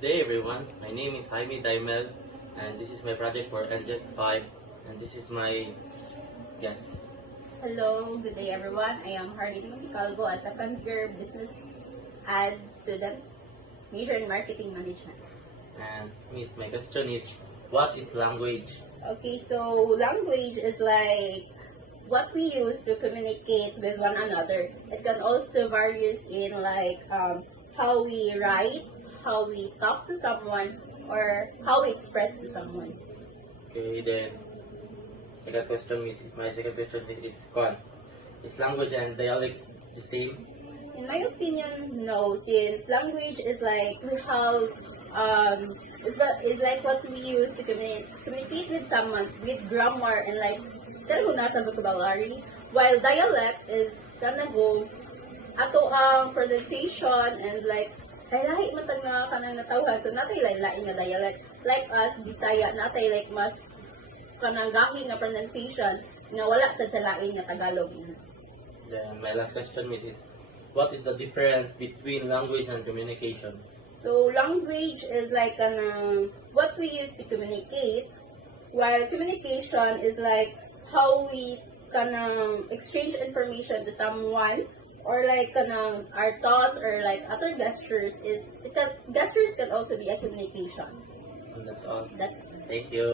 Hey everyone, my name is Jaime Daimel and this is my project for LJET 5 and this is my guest. Hello, good day everyone. I am Harley Monticalvo, a second year business ad student, major in marketing management. And miss, my question is, what is language? Okay, so language is like what we use to communicate with one another. It can also varies in how we write, how we talk to someone, or how we express to someone. Okay, then my second question is is language and dialects the same? In my opinion, no, since language is like we have is like what we use to communicate with someone with grammar and like talagang nasa vocabulary, while dialect is kana go ato ang pronunciation and like lahi man tag nga kanang natawhan, so natay lain nga dialect like us Bisaya natay like mas kanang gahi nga pronunciation nga wala sa lain nga Tagalog. Then my last question is what is the difference between language and communication? So language is like what we use to communicate, while communication is like how we can exchange information to someone, or like our thoughts or like other gestures. Gestures can also be a communication. And that's all. That's Thank you.